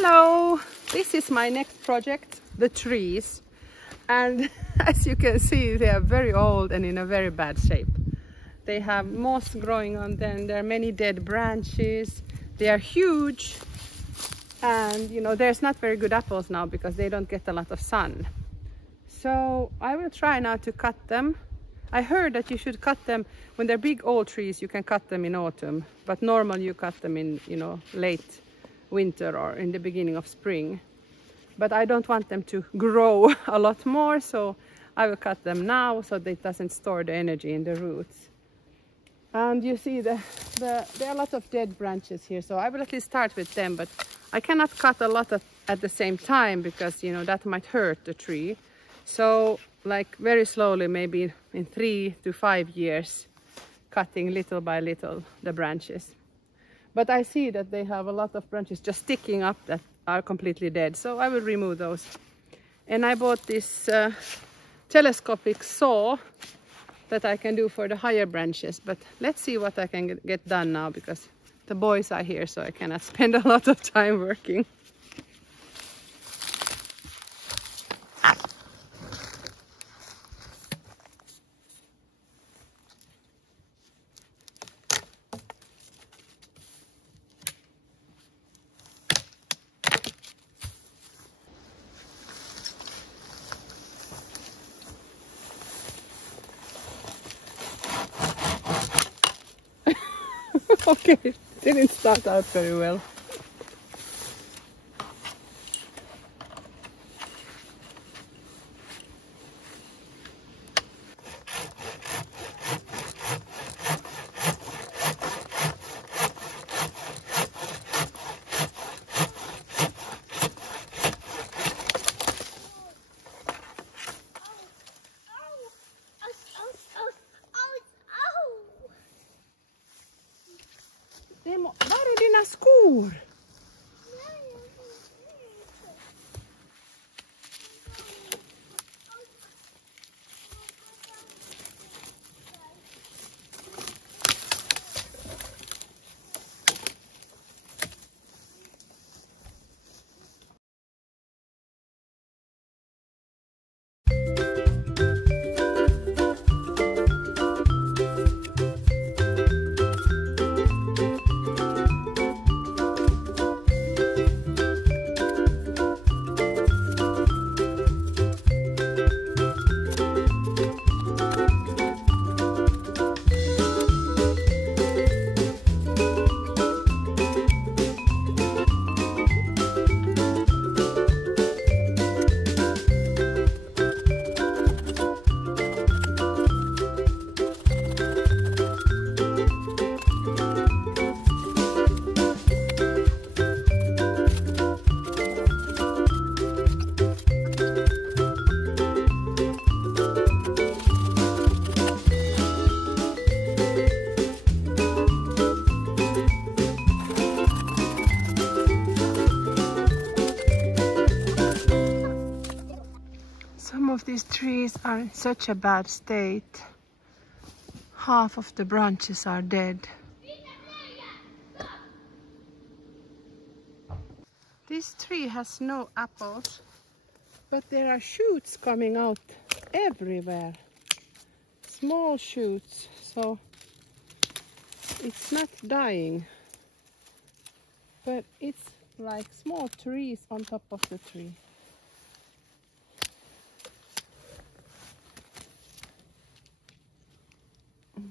Hello! This is my next project, the trees. And as you can see, they are very old and in a very bad shape. They have moss growing on them, there are many dead branches, they are huge. And you know, there's not very good apples now because they don't get a lot of sun. So I will try now to cut them. I heard that you should cut them when they're big old trees, you can cut them in autumn, but normally you cut them in, you know, late winter or in the beginning of spring. But I don't want them to grow a lot more, so I will cut them now so that it doesn't store the energy in the roots. And you see there are a lot of dead branches here, so I will at least start with them, but I cannot cut a lot at the same time because, you know, that might hurt the tree. So like very slowly, maybe in 3 to 5 years, cutting little by little the branches. But I see that they have a lot of branches just sticking up that are completely dead, so I will remove those. And I bought this telescopic saw that I can do for the higher branches, but let's see what I can get done now because the boys are here, so I cannot spend a lot of time working. Okay, didn't start out very well. Var är dina skor? Some of these trees are in such a bad state. Half of the branches are dead. This tree has no apples, but there are shoots coming out everywhere. Small shoots, so it's not dying. But it's like small trees on top of the tree.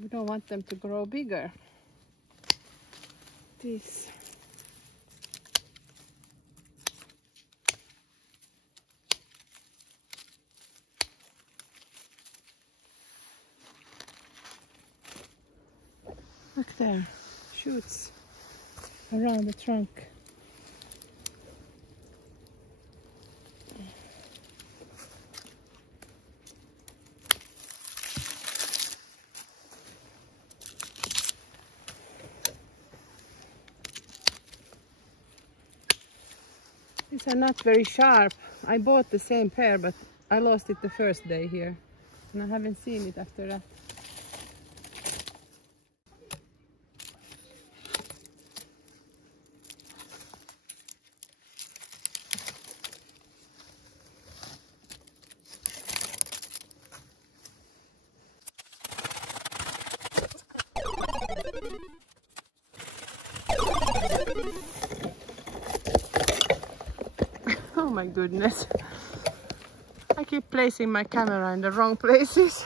We don't want them to grow bigger. This. Look there, shoots around the trunk. These are not very sharp. I bought the same pair, but I lost it the first day here. And I haven't seen it after that. Oh my goodness. I keep placing my camera in the wrong places.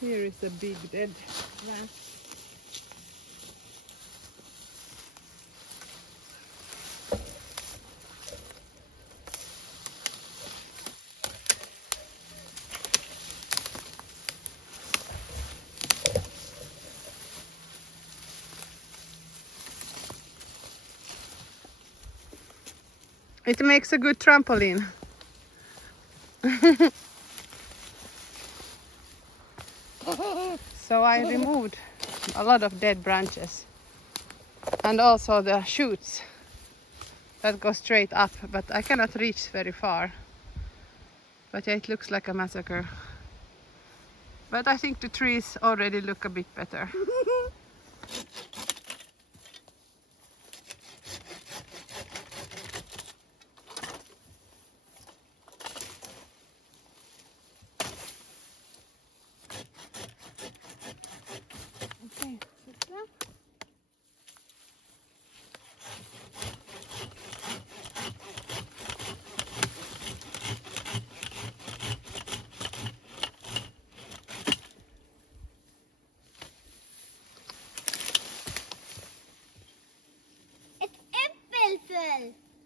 Here is a big dead plant. It makes a good trampoline. So I removed a lot of dead branches and also the shoots that go straight up, but I cannot reach very far. But yeah, it looks like a massacre. But I think the trees already look a bit better. Okay, sit down.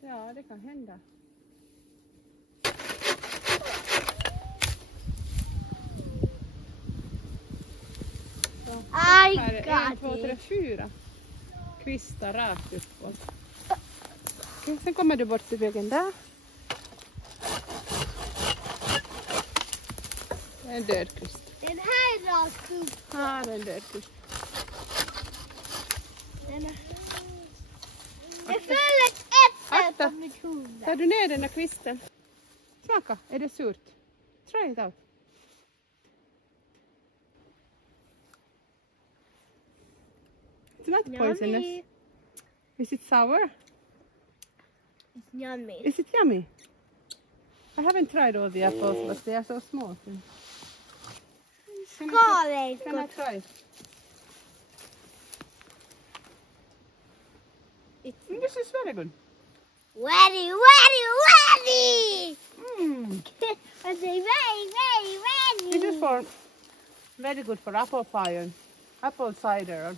Ja, det kan hända. Så, här är 1, 2, 3, 4 kvistar rakt uppåt. Okej, sen kommer du bort till vägen där. Det är en död kvist. Den här rakt upp. Ja, det är en död kvist. Det föll ett äpple på mitt huvud. Tar du ner den där kvisten? Smaka, är det surt? Try it out. It's not poisonous. Yummy. Is it sour? It's yummy. Is it yummy? I haven't tried all the apples, but they are so small. Skalet Can I gott. try? This is very good. Very. I say very. This is very good for apple pie and apple cider or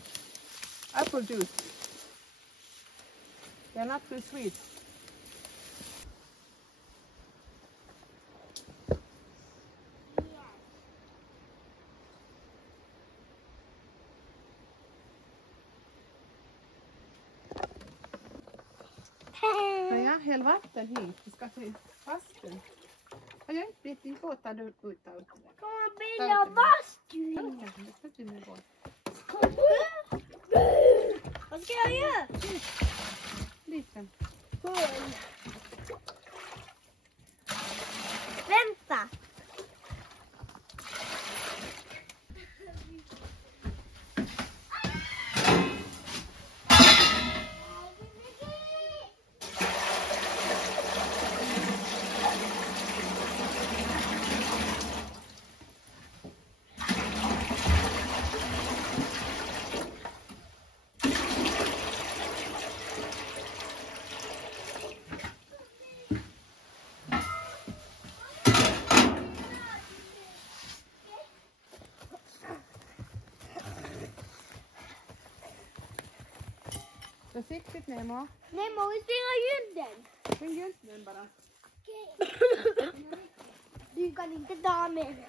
apple juice. They're not too sweet. Ja, häll vatten hit. Vi ska till bastun. Oj, din båtar du ut av. Kommer bilda bastu. Vad ska jag göra? Liten. Vänta. Försiktigt Nemo. Nemo, vi springer gylden. Spring gylden bara. Okej. Du kan inte ta mig.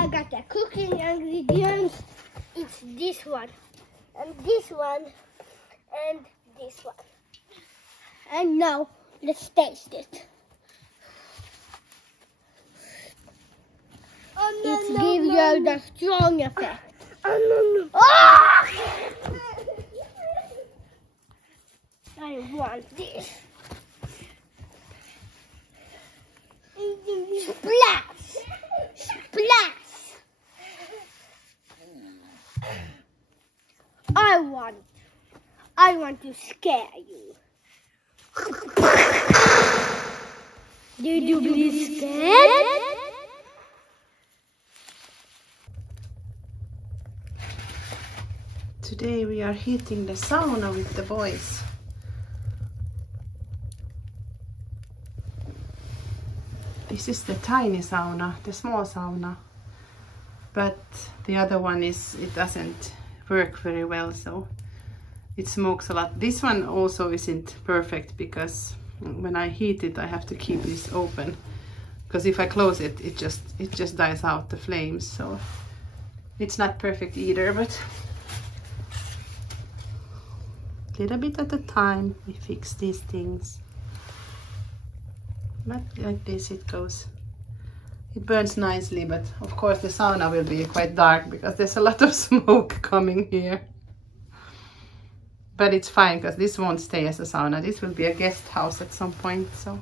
I got the cooking ingredients. It's this one, and this one, and this one. And now, let's taste it. It gives you the strong effect. I want this. Splash! Splash! I want to scare you. Did you be scared? Today we are heating the sauna with the boys. This is the tiny sauna, the small sauna. But the other one it doesn't work very well, so it smokes a lot. This one also isn't perfect because when I heat it I have to keep this open, because if I close it, it just dies out the flames, so it's not perfect either, but little bit at a time we fix these things. But like this it goes. It burns nicely, but of course the sauna will be quite dark because there's a lot of smoke coming here. But it's fine because this won't stay as a sauna. This will be a guest house at some point, so.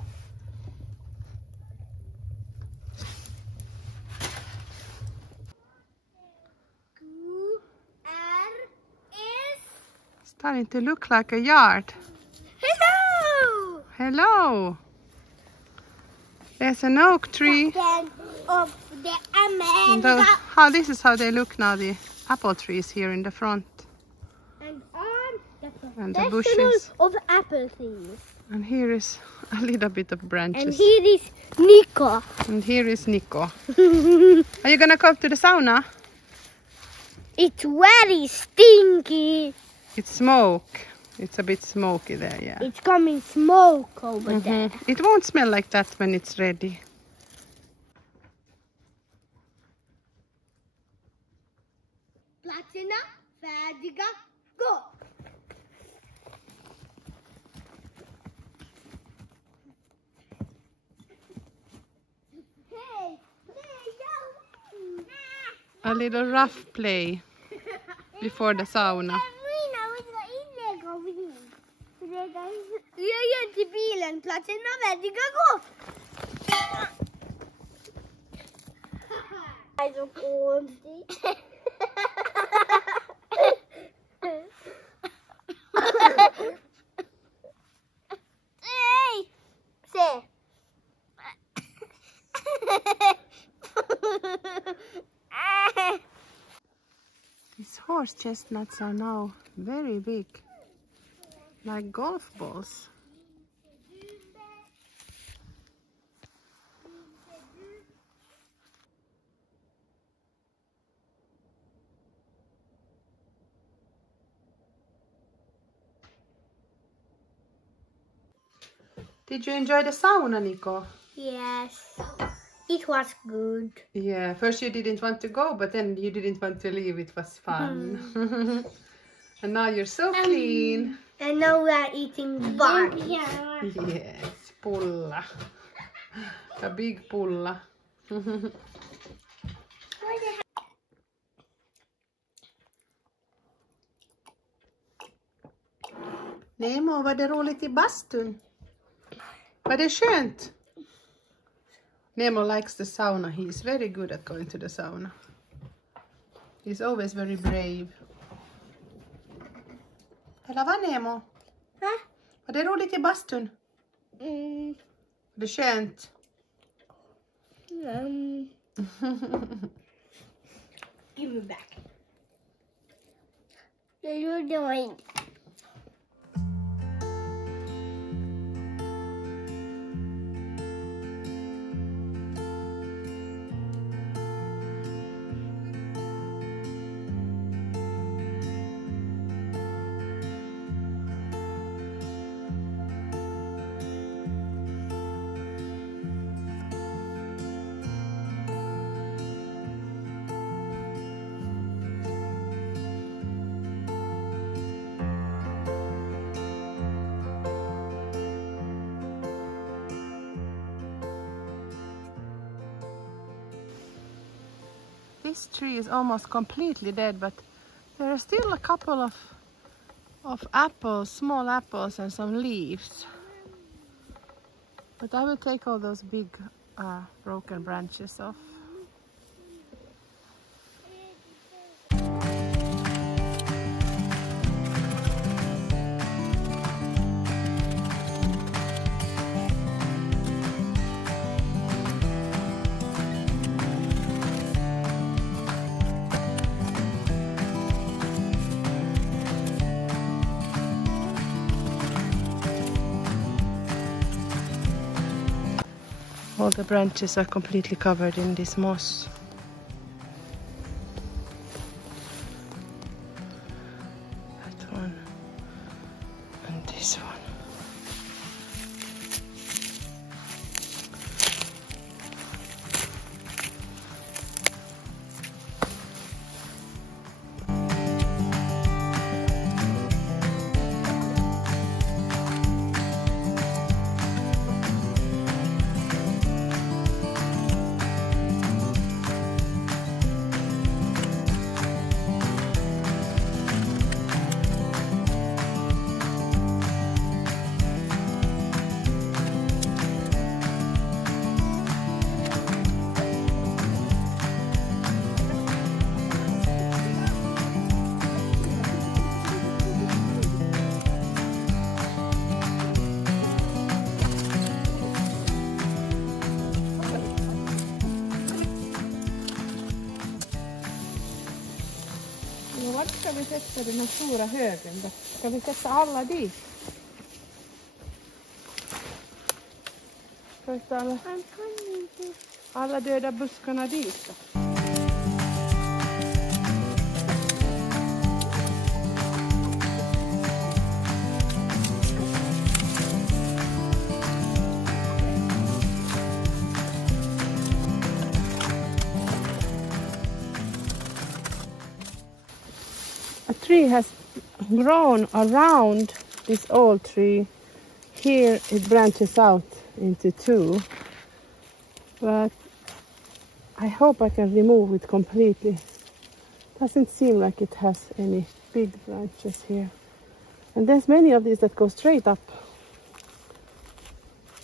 Starting to look like a yard. Hello! Hello! There's an oak tree. Of the And this is how they look now, the apple trees here in the front. And on And the bushes. of apple trees. And here is a little bit of branches. And here is Nico. And here is Nico. Are you gonna come to the sauna? It's very stinky. It's smoke. It's a bit smoky there, yeah. It's coming smoke over there. It won't smell like that when it's ready. Platina, färdiga, gå! Hey, A little rough play before the sauna. Jag gör till bilen, platsen är färdiga, gå! Det är så konstigt. Hej! Se! These horse chestnuts are now very big, like golf balls. Did you enjoy the sauna, Nico? Yes, it was good. Yeah, first you didn't want to go, but then you didn't want to leave. It was fun. And now you're so clean. And now we are eating bark. Yes, pulla. A big pulla. Nemo, var det roligt i bastun? Var det skönt? Nemo likes the sauna. He's very good at going to the sauna. He's always very brave. Eller vad, Nemo? Var det roligt i bastun? Var det skönt? Give me back. You're doing. This tree is almost completely dead, but there are still a couple of apples, small apples and some leaves. But I will take all those big broken branches off. All the branches are completely covered in this moss. That one and this one. Vart ska vi sätta den här stora högen då? Ska vi sätta alla dit? Ska vi sätta alla döda buskarna dit då? A tree has grown around this old tree. Here it branches out into two, but I hope I can remove it completely. Doesn't seem like it has any big branches here. And there's many of these that go straight up.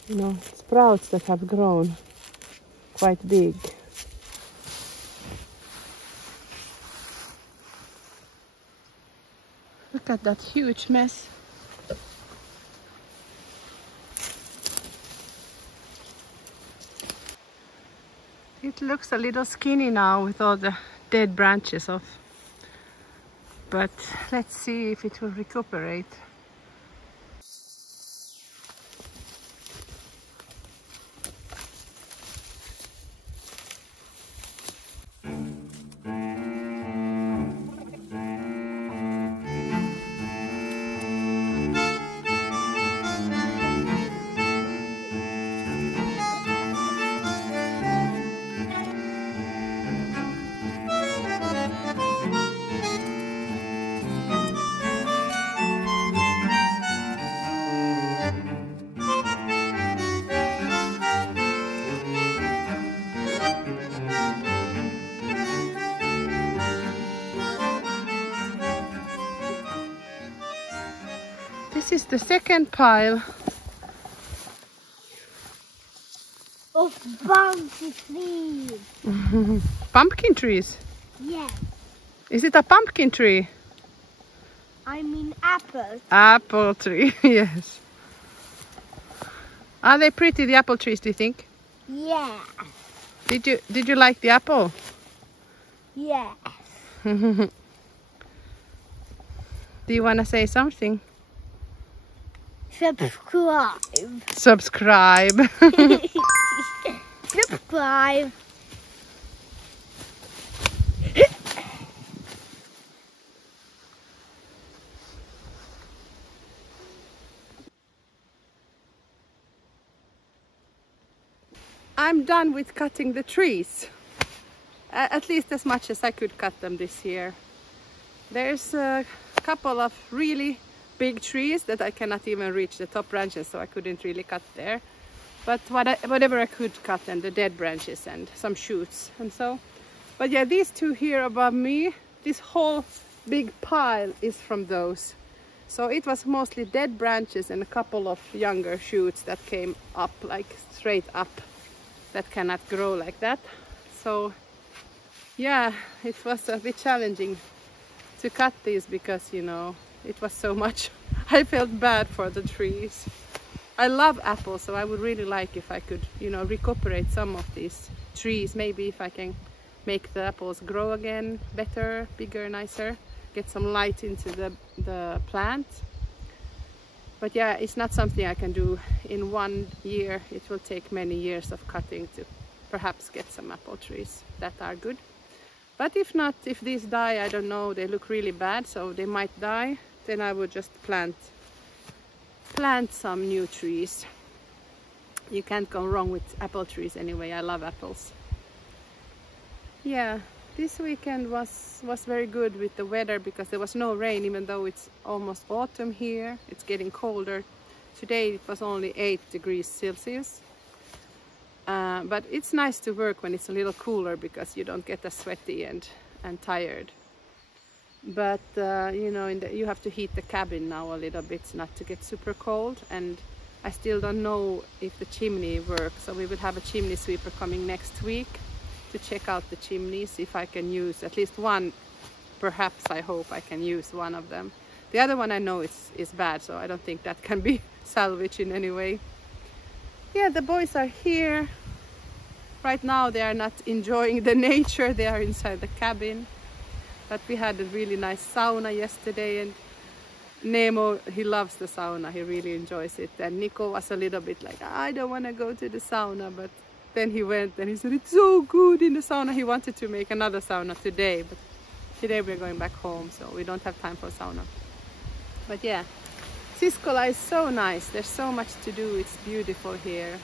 You know, sprouts that have grown quite big. Look at that huge mess. It looks a little skinny now with all the dead branches off. But let's see if it will recuperate. This is the second pile of pumpkin trees. Pumpkin trees? Yes. Is it a pumpkin tree? I mean apple. Apple tree, yes. Are they pretty, the apple trees, do you think? Yeah. Did you like the apple? Yeah. Do you want to say something? Subscribe. Subscribe. Subscribe. I'm done with cutting the trees. At least as much as I could cut them this year. There's a couple of really big trees that I cannot even reach the top branches, so I couldn't really cut there. But whatever I could cut, and the dead branches and some shoots and so. But yeah, these two here above me, this whole big pile is from those. So it was mostly dead branches and a couple of younger shoots that came up, like straight up, that cannot grow like that. So yeah, it was a bit challenging to cut these because, you know, it was so much. I felt bad for the trees. I love apples, so I would really like if I could, you know, recuperate some of these trees. Maybe if I can make the apples grow again better, bigger, nicer, get some light into the plant. But yeah, it's not something I can do in 1 year. It will take many years of cutting to perhaps get some apple trees that are good. But if not, if these die, I don't know, they look really bad, so they might die, then I would just plant some new trees. You can't go wrong with apple trees anyway. I love apples. Yeah, this weekend was very good with the weather because there was no rain, even though it's almost autumn here. It's getting colder. Today it was only 8 degrees Celsius. But it's nice to work when it's a little cooler because you don't get as sweaty and tired. But you know, you have to heat the cabin now a little bit not to get super cold, and I still don't know if the chimney works, so we will have a chimney sweeper coming next week to check out the chimneys, if I can use at least one. Perhaps, I hope I can use one of them. The other one I know is bad, so I don't think that can be salvaged in any way. Yeah, the boys are here. Right now they are not enjoying the nature, they are inside the cabin. But we had a really nice sauna yesterday, and Nemo, he loves the sauna, he really enjoys it. And Nico was a little bit like, I don't want to go to the sauna, but then he went and he said, it's so good in the sauna. He wanted to make another sauna today, but today we're going back home, so we don't have time for sauna. But yeah, Siskola is so nice. There's so much to do. It's beautiful here.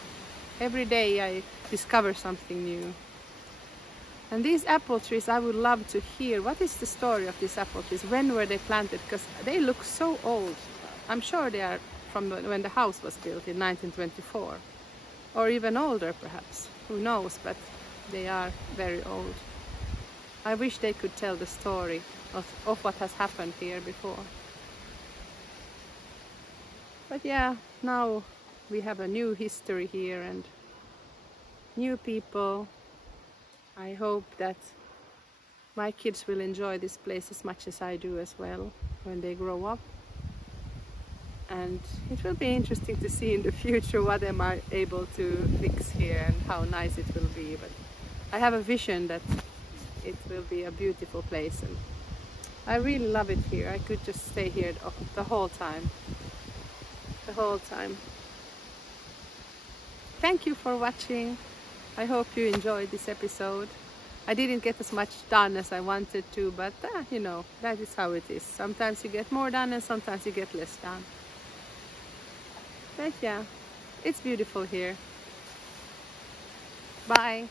Every day I discover something new. And these apple trees, I would love to hear, what is the story of these apple trees? When were they planted? Because they look so old. I'm sure they are from when the house was built in 1924. Or even older perhaps. Who knows? But they are very old. I wish they could tell the story of what has happened here before. But yeah, now we have a new history here and new people. I hope that my kids will enjoy this place as much as I do as well when they grow up. And it will be interesting to see in the future what am I able to fix here and how nice it will be. But I have a vision that it will be a beautiful place, and I really love it here. I could just stay here the whole time. The whole time. Thank you for watching. I hope you enjoyed this episode. I didn't get as much done as I wanted to, but you know, that is how it is. Sometimes you get more done and sometimes you get less done. But yeah, it's beautiful here. Bye.